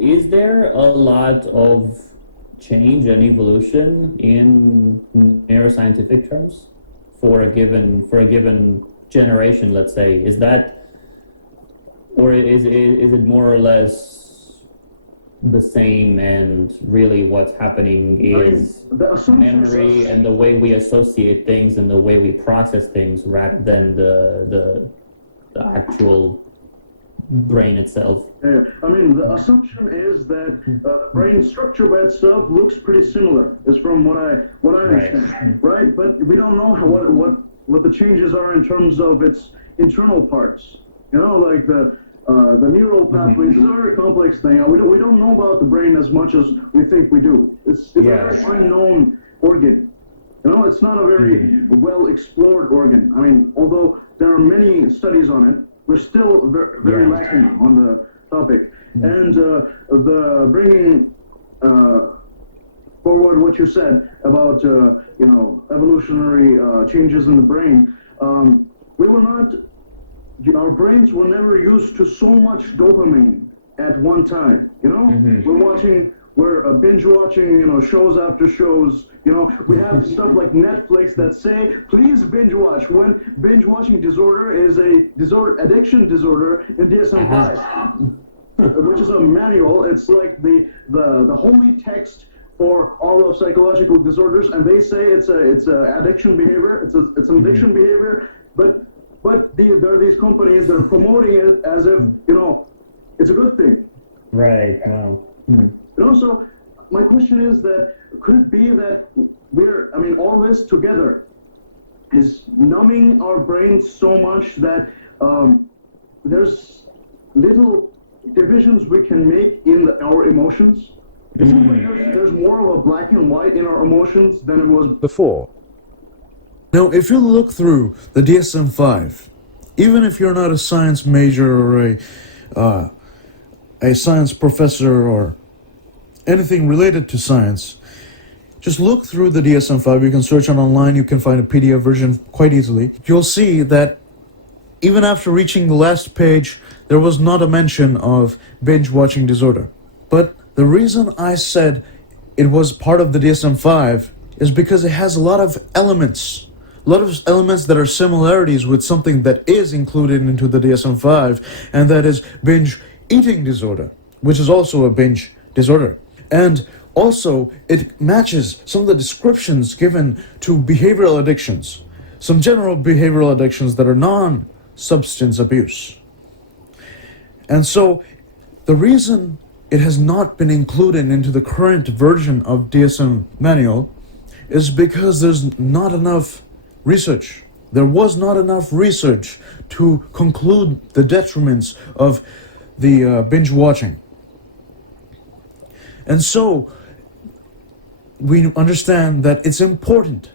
is there a lot of change and evolution in neuroscientific terms for a given generation, let's say? Is that, or is it more or less the same, and really what's happening is memory and the way we associate things and the way we process things rather than the actual brain itself? Yeah, I mean, the assumption is that the brain structure by itself looks pretty similar, is from what I understand, right? But we don't know what the changes are in terms of its internal parts. You know, like the neural pathways is a very complex thing. We don't know about the brain as much as we think we do. It's a very unknown organ. You know, it's not a very well explored organ. I mean, although there are many studies on it, we're still very lacking on the topic. And the bringing forward what you said about you know, evolutionary changes in the brain, we were not. Our brains were never used to so much dopamine at one time. You know, we're binge watching, you know, shows after shows. You know, we have stuff like Netflix that say, please binge watch, when binge watching disorder is a addiction disorder in DSM-5, which is a manual. It's like the holy text for all of psychological disorders, and they say it's a addiction behavior. It's an addiction behavior, but there are these companies that are promoting it as if, you know, it's a good thing. Right. Wow. You know, so my question is that could it be that all this together is numbing our brains so much that there's little divisions we can make in our emotions? It seems like there's more of a black and white in our emotions than it was before. Now, if you look through the DSM-5, even if you're not a science major or a science professor or anything related to science, just look through the DSM-5. You can search on online, you can find a PDF version quite easily. You'll see that even after reaching the last page, there was not a mention of binge watching disorder. But the reason I said it was part of the DSM-5 is because it has a lot of elements that are similarities with something that is included into the DSM-5, and that is binge eating disorder, which is also a binge disorder. And also, it matches some of the descriptions given to behavioral addictions, some general behavioral addictions that are non-substance abuse. And so, the reason it has not been included into the current version of DSM manual is because there's not enough research. There was not enough research to conclude the detriments of the binge watching. And so, we understand that it's important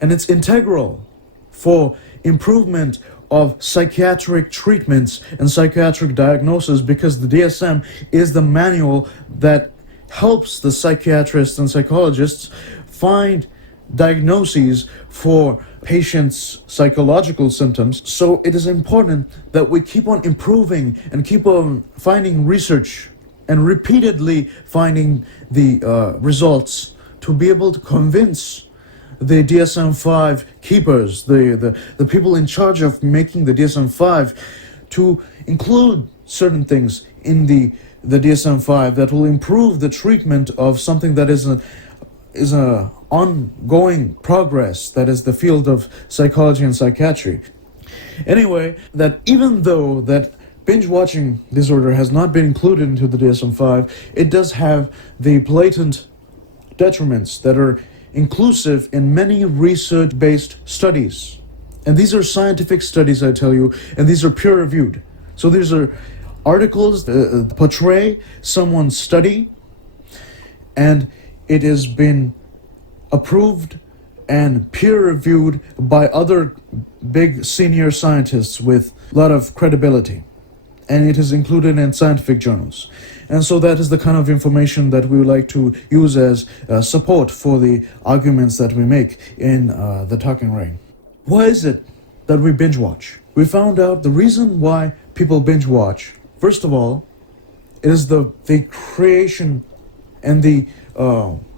and it's integral for improvement of psychiatric treatments and psychiatric diagnosis, because the DSM is the manual that helps the psychiatrists and psychologists find diagnoses for patients' psychological symptoms. So it is important that we keep on improving and keep on finding research and repeatedly finding the results to be able to convince the DSM-5 keepers, the people in charge of making the DSM-5, to include certain things in the DSM-5 that will improve the treatment of something that is a ongoing progress, that is the field of psychology and psychiatry. Anyway, that even though that binge watching disorder has not been included into the DSM-5, it does have the blatant detriments that are inclusive in many research-based studies. And these are scientific studies, I tell you, and these are peer-reviewed. So these are articles that portray someone's study, and it has been approved and peer-reviewed by other big senior scientists with a lot of credibility. And it is included in scientific journals. And so that is the kind of information that we would like to use as support for the arguments that we make in the Talking Ring. Why is it that we binge watch? We found out the reason why people binge watch, first of all, It is the creation and the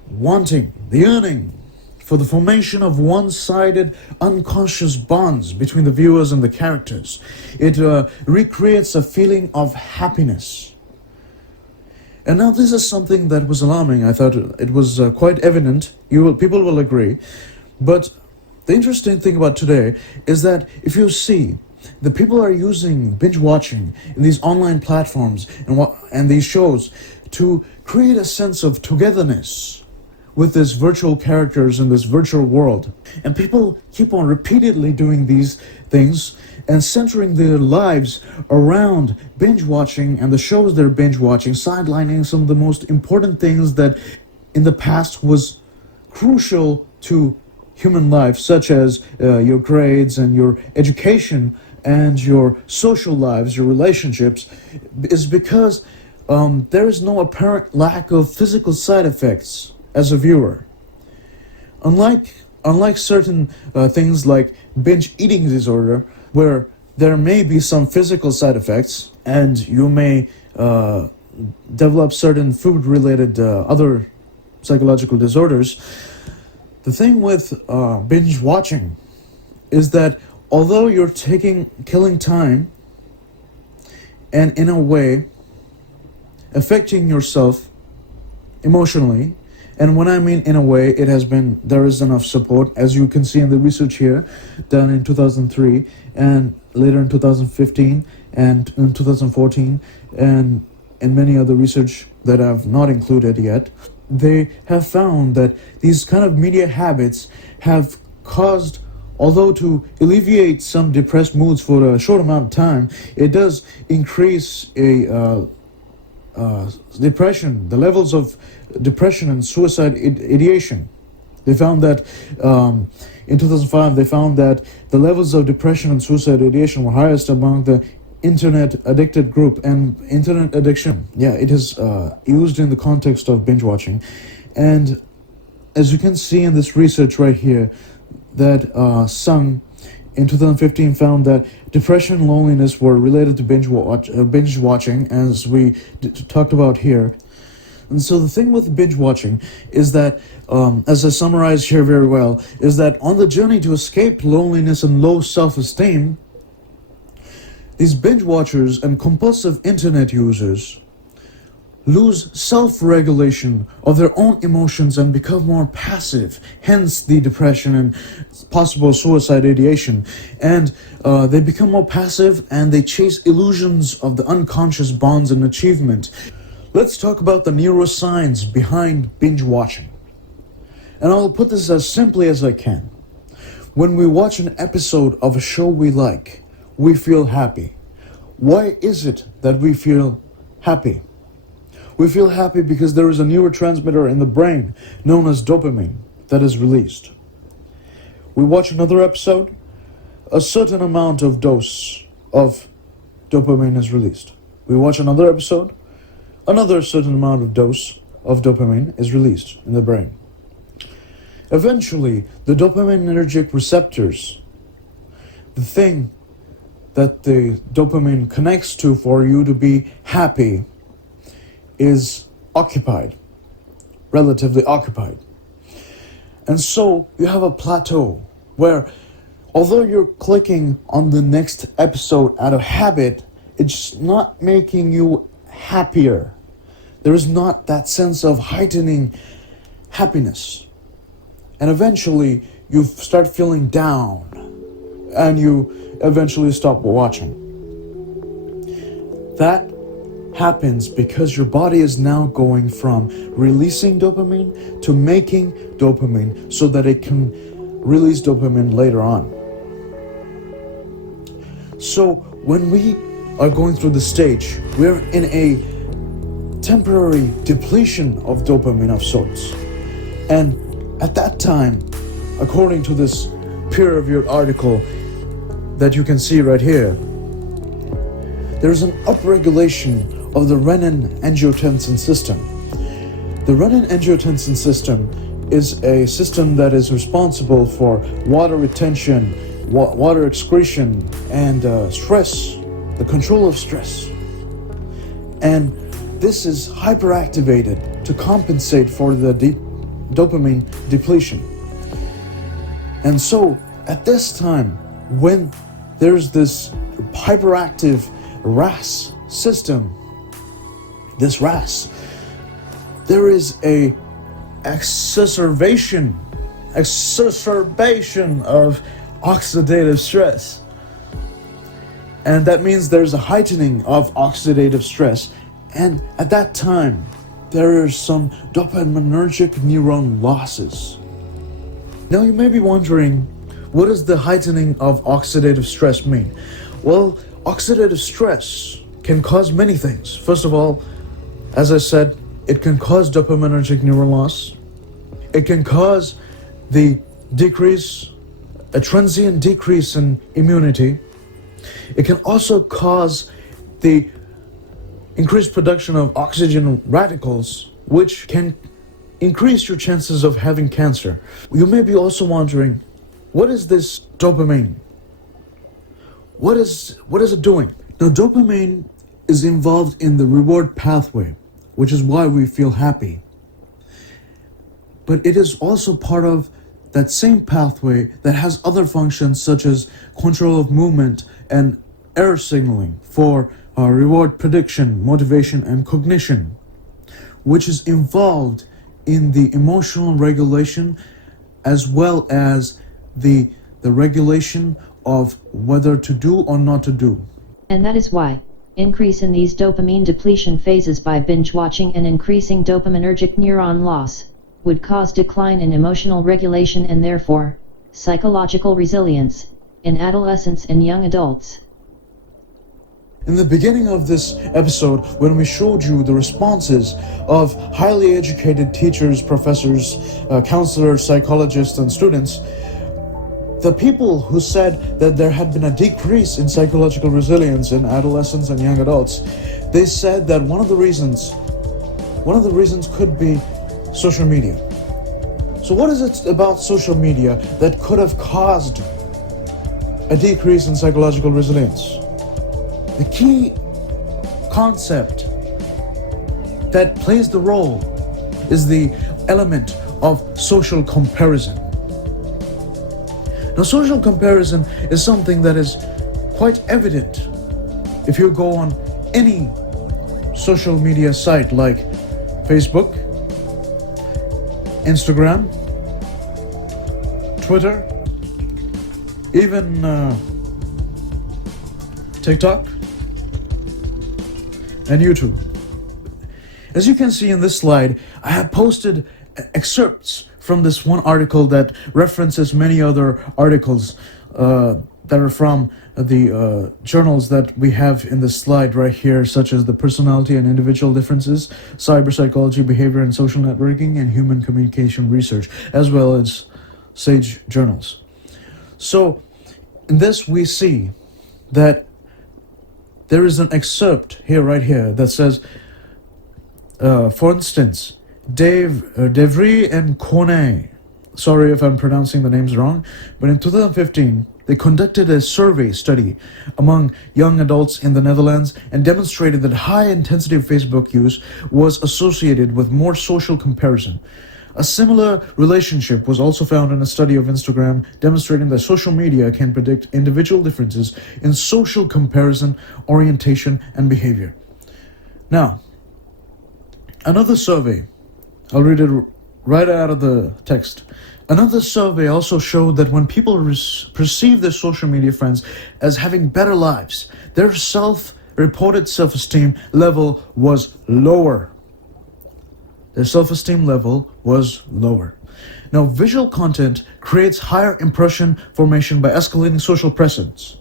wanting, the yearning for the formation of one-sided unconscious bonds between the viewers and the characters. It recreates a feeling of happiness. And now this is something that was alarming. I thought it was quite evident. People will agree. But the interesting thing about today is that if you see, the people are using binge watching in these online platforms and these shows to create a sense of togetherness with these virtual characters in this virtual world. And people keep on repeatedly doing these things and centering their lives around binge watching and the shows they're binge watching, sidelining some of the most important things that in the past was crucial to human life, such as your grades and your education and your social lives, your relationships, is because there is no apparent lack of physical side effects as a viewer. Unlike certain things like binge eating disorder, where there may be some physical side effects and you may develop certain food-related other psychological disorders, the thing with binge watching is that although you're killing time and in a way affecting yourself emotionally, and when I mean in a way, there is enough support, as you can see in the research here, done in 2003 and later in 2015 and in 2014 and in many other research that I've not included yet. They have found that these kind of media habits have caused, although to alleviate some depressed moods for a short amount of time, it does increase depression, the levels of depression and suicide ideation. They found that in 2005, they found that the levels of depression and suicide ideation were highest among the internet addicted group. And internet addiction, it is used in the context of binge watching. And as you can see in this research right here, that Sung in 2015 found that depression and loneliness were related to binge watching, as we talked about here. And so the thing with binge watching is that, as I summarized here very well, is that on the journey to escape loneliness and low self-esteem, these binge watchers and compulsive internet users lose self-regulation of their own emotions and become more passive, hence the depression and possible suicide ideation. And they become more passive and they chase illusions of the unconscious bonds and achievement. Let's talk about the neuroscience behind binge watching. And I'll put this as simply as I can. When we watch an episode of a show we like, we feel happy. Why is it that we feel happy? We feel happy because there is a neurotransmitter in the brain known as dopamine that is released. We watch another episode, a certain amount of dose of dopamine is released. We watch another episode, another certain amount of dose of dopamine is released in the brain. Eventually, the dopaminergic receptors, the thing that the dopamine connects to for you to be happy, is occupied, relatively occupied. And so you have a plateau where, although you're clicking on the next episode out of habit, it's not making you happier. There is not that sense of heightening happiness. And eventually you start feeling down and you eventually stop watching. That happens because your body is now going from releasing dopamine to making dopamine so that it can release dopamine later on. So when we are going through the stage, we're in a temporary depletion of dopamine of sorts. And at that time, according to this peer-reviewed article that you can see right here, there's an upregulation of the Renin Angiotensin system. The Renin Angiotensin system is a system that is responsible for water retention, water excretion, and stress, the control of stress. And this is hyperactivated to compensate for the dopamine depletion. And so, at this time, when there's this hyperactive RAS system, this RAS, there is a exacerbation of oxidative stress. And that means there's a heightening of oxidative stress. And at that time, there are some dopaminergic neuron losses. Now you may be wondering, what does the heightening of oxidative stress mean? Well, oxidative stress can cause many things. First of all, as I said, it can cause dopaminergic neuron loss. It can cause a transient decrease in immunity. It can also cause the increased production of oxygen radicals, which can increase your chances of having cancer. You may be also wondering, what is this dopamine? What is it doing? Now, dopamine is involved in the reward pathway, which is why we feel happy. But it is also part of that same pathway that has other functions such as control of movement and error signaling for reward prediction, motivation, and cognition, which is involved in the emotional regulation as well as the regulation of whether to do or not to do. And that is why increase in these dopamine depletion phases by binge watching and increasing dopaminergic neuron loss would cause decline in emotional regulation and therefore psychological resilience in adolescents and young adults. In the beginning of this episode, when we showed you the responses of highly educated teachers, professors, counselors, psychologists, and students, the people who said that there had been a decrease in psychological resilience in adolescents and young adults, they said that one of the reasons could be social media. So what is it about social media that could have caused a decrease in psychological resilience? The key concept that plays the role is the element of social comparison. Now, social comparison is something that is quite evident if you go on any social media site like Facebook, Instagram, Twitter, even TikTok, and YouTube. As you can see in this slide, I have posted excerpts from this one article that references many other articles that are from the journals that we have in this slide right here, such as the Personality and Individual Differences, Cyber Psychology, Behavior and Social Networking, and Human Communication Research, as well as Sage journals. So in this we see that there is an excerpt here, right here, that says, for instance, DeVry and Kone, sorry if I'm pronouncing the names wrong, but in 2015, they conducted a survey study among young adults in the Netherlands and demonstrated that high-intensity Facebook use was associated with more social comparison. A similar relationship was also found in a study of Instagram, demonstrating that social media can predict individual differences in social comparison, orientation, and behavior. Now, another survey, I'll read it right out of the text. Another survey also showed that when people perceive their social media friends as having better lives, their reported self-esteem level was lower. Their self-esteem level was lower. Now, visual content creates higher impression formation by escalating social presence.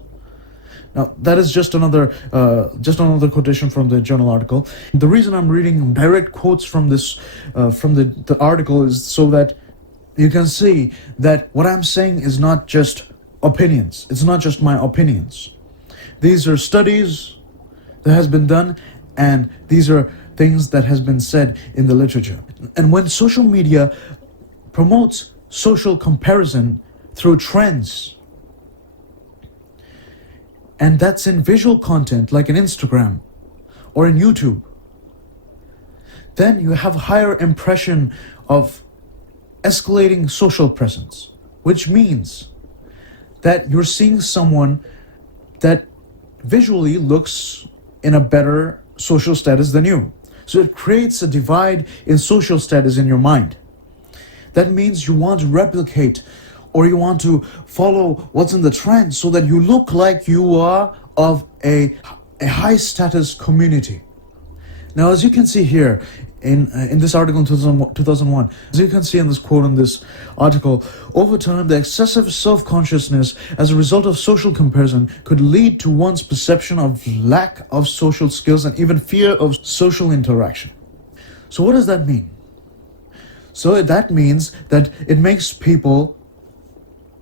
Now, that is just another quotation from the journal article. The reason I'm reading direct quotes from this, from the article, is so that you can see that what I'm saying is not just opinions. It's not just my opinions. These are studies that has been done, and these are things that has been said in the literature. And when social media promotes social comparison through trends, and that's in visual content like in Instagram or in YouTube, then you have a higher impression of escalating social presence, which means that you're seeing someone that visually looks in a better social status than you. So it creates a divide in social status in your mind. That means you want to replicate or you want to follow what's in the trend so that you look like you are of a high status community. Now, as you can see here in this article in 2001, as you can see in this quote in this article, over time, the excessive self-consciousness as a result of social comparison could lead to one's perception of lack of social skills and even fear of social interaction. So what does that mean? So that means that it makes people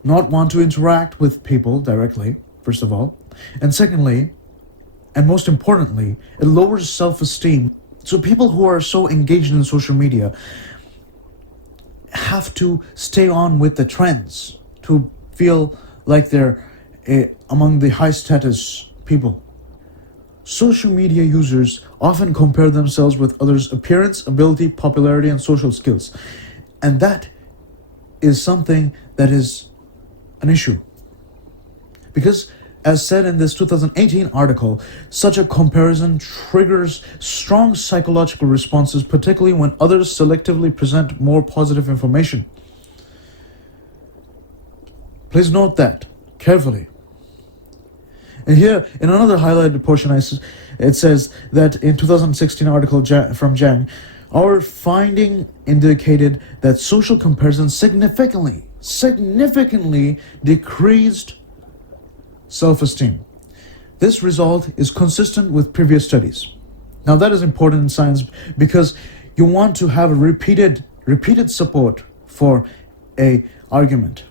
not want to interact with people directly, first of all. And secondly, and most importantly, it lowers self-esteem. So people who are so engaged in social media have to stay on with the trends to feel like they're among the high-status people. Social media users often compare themselves with others' appearance, ability, popularity, and social skills. And that is something that is an issue. Because, as said in this 2018 article, such a comparison triggers strong psychological responses, particularly when others selectively present more positive information. Please note that carefully. And here, in another highlighted portion, it says that in 2016 article from Jang, our finding indicated that social comparison significantly decreased self-esteem. This result is consistent with previous studies. Now that is important in science because you want to have a repeated support for a argument.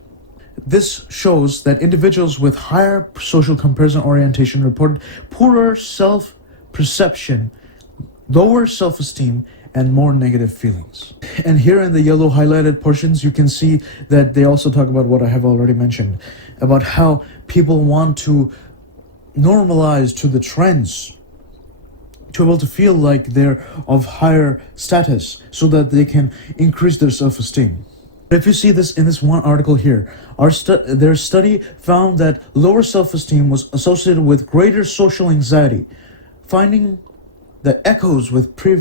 This shows that individuals with higher social comparison orientation reported poorer self-perception, lower self-esteem, and more negative feelings. And here in the yellow highlighted portions, you can see that they also talk about what I have already mentioned, about how people want to normalize to the trends, to be able to feel like they're of higher status so that they can increase their self-esteem. If you see this in this one article here, their study found that lower self-esteem was associated with greater social anxiety, finding that echoes with prior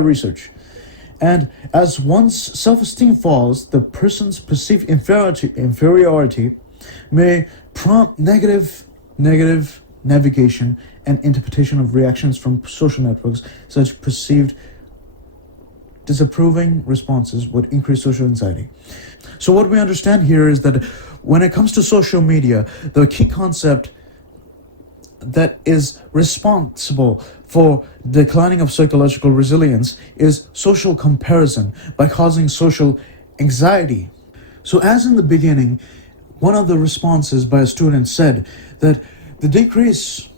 research. And as one's self-esteem falls, the person's perceived inferiority may prompt negative navigation and interpretation of reactions from social networks. Such perceived disapproving responses would increase social anxiety. So what we understand here is that when it comes to social media, the key concept that is responsible for declining of psychological resilience is social comparison by causing social anxiety. So as in the beginning, one of the responses by a student said that the decrease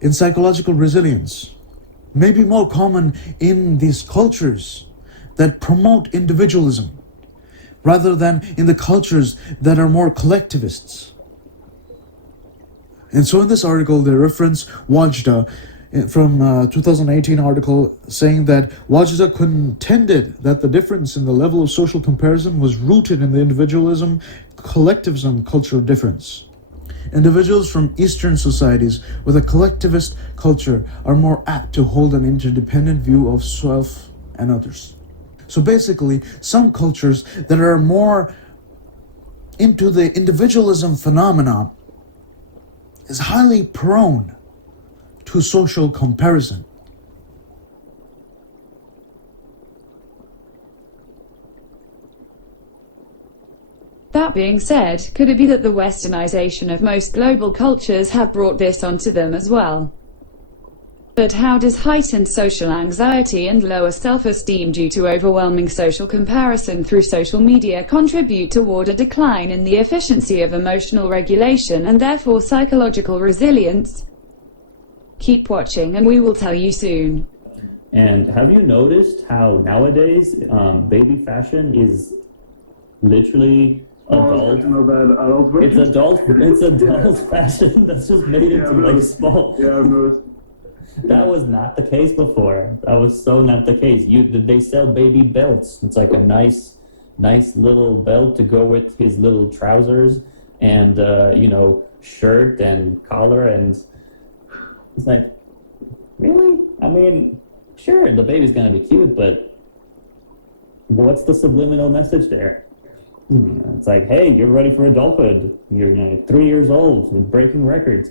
in psychological resilience may be more common in these cultures that promote individualism rather than in the cultures that are more collectivists. And so in this article, they reference Wajda from 2018 article saying that Wajda contended that the difference in the level of social comparison was rooted in the individualism, collectivism cultural difference. Individuals from Eastern societies with a collectivist culture are more apt to hold an interdependent view of self and others. So basically, some cultures that are more into the individualism phenomena is highly prone to social comparison. That being said, could it be that the westernization of most global cultures have brought this onto them as well? But how does heightened social anxiety and lower self-esteem due to overwhelming social comparison through social media contribute toward a decline in the efficiency of emotional regulation and therefore psychological resilience? Keep watching and we will tell you soon. And have you noticed how nowadays baby fashion is literally adult? It's adult fashion that's just made into like small. Yeah, I've noticed. That was not the case before. That was so not the case. They sell baby belts. It's like a nice little belt to go with his little trousers and shirt and collar, and it's like, really? I mean, sure, the baby's gonna be cute, but what's the subliminal message there? It's like, hey, you're ready for adulthood. You're 3 years old with breaking records.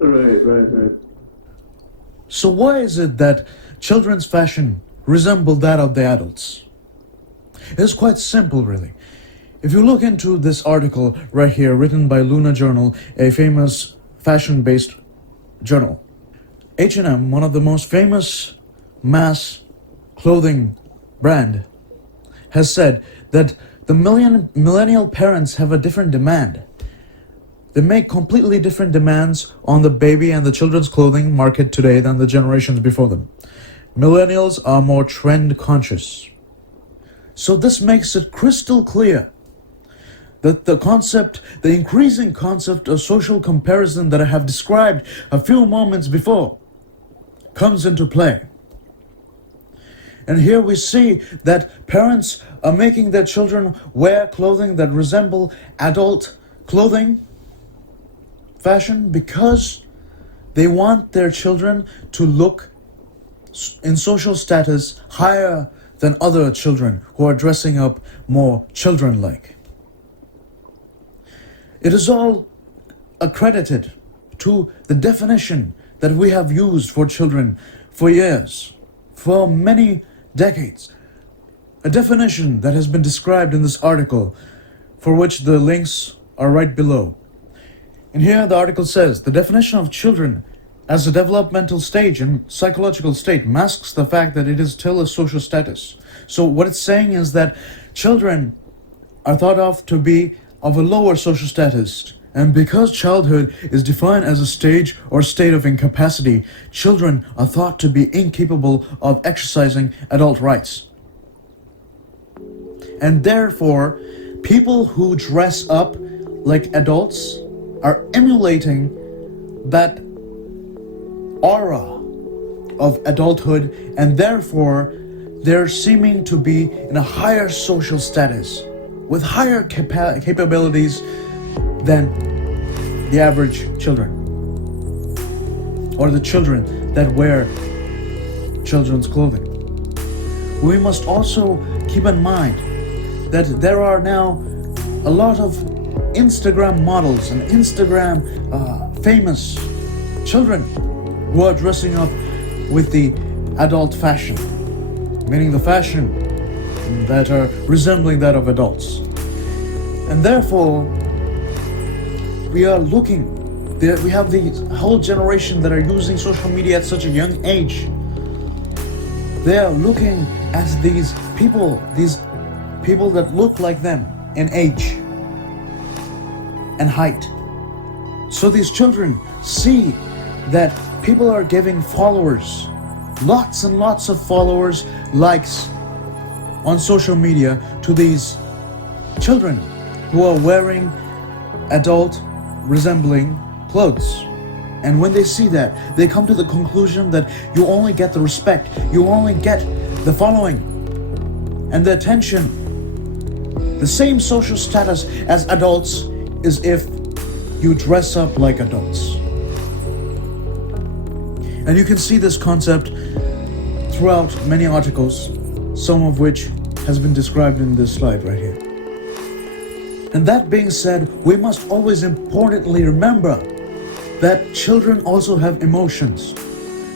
Right. So why is it that children's fashion resemble that of the adults? It's quite simple, really. If you look into this article right here, written by Luna Journal, a famous fashion-based journal, H&M, one of the most famous mass clothing brand, has said that the millennial parents have a different demand. They make completely different demands on the baby and the children's clothing market today than the generations before them. Millennials are more trend conscious. So this makes it crystal clear that the increasing concept of social comparison that I have described a few moments before comes into play. And here we see that parents are making their children wear clothing that resemble adult clothing fashion because they want their children to look in social status higher than other children who are dressing up more children-like. It is all accredited to the definition that we have used for children for years, for many decades. A definition that has been described in this article, for which the links are right below. And here the article says, the definition of children as a developmental stage and psychological state masks the fact that it is still a social status. So what it's saying is that children are thought of to be of a lower social status. And because childhood is defined as a stage or state of incapacity, children are thought to be incapable of exercising adult rights. And therefore, people who dress up like adults are emulating that aura of adulthood, and therefore they're seeming to be in a higher social status with higher capabilities than the average children, or the children that wear children's clothing. We must also keep in mind that there are now a lot of Instagram models and Instagram famous children who are dressing up with the adult fashion, meaning the fashion that are resembling that of adults. And therefore, we have the whole generation that are using social media at such a young age. They are looking at these people that look like them in age and height. So these children see that people are giving followers, lots and lots of followers, likes on social media to these children who are wearing adult resembling clothes. And when they see that, they come to the conclusion that you only get the respect, you only get the following and the attention, the same social status as adults, is if you dress up like adults. And you can see this concept throughout many articles, some of which has been described in this slide right here. And that being said, we must always importantly remember that children also have emotions.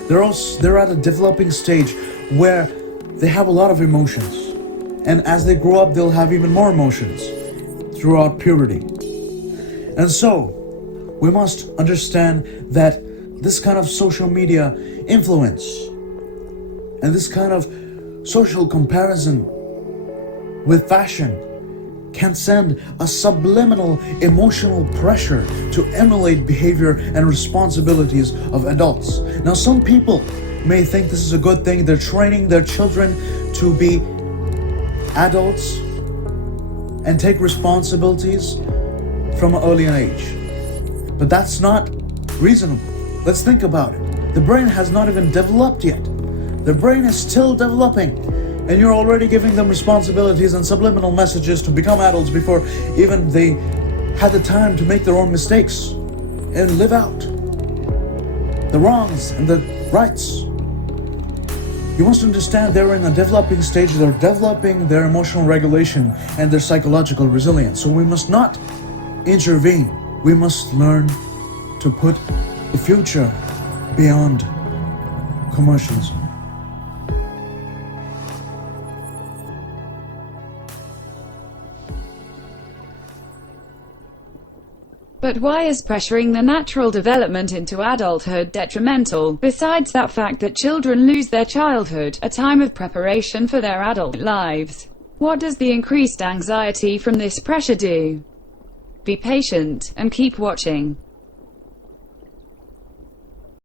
They're at a developing stage where they have a lot of emotions. And as they grow up, they'll have even more emotions throughout puberty. And so, we must understand that this kind of social media influence and this kind of social comparison with fashion can send a subliminal emotional pressure to emulate behavior and responsibilities of adults. Now, some people may think this is a good thing. They're training their children to be adults and take responsibilities from an early age. But that's not reasonable. Let's think about it. The brain has not even developed yet. The brain is still developing. And you're already giving them responsibilities and subliminal messages to become adults before even they had the time to make their own mistakes and live out the wrongs and the rights. You must understand they're in a developing stage. They're developing their emotional regulation and their psychological resilience. So we must not intervene. We must learn to put the future beyond commercialism. But why is pressuring the natural development into adulthood detrimental, besides that fact that children lose their childhood, a time of preparation for their adult lives? What does the increased anxiety from this pressure do? Be patient, and keep watching.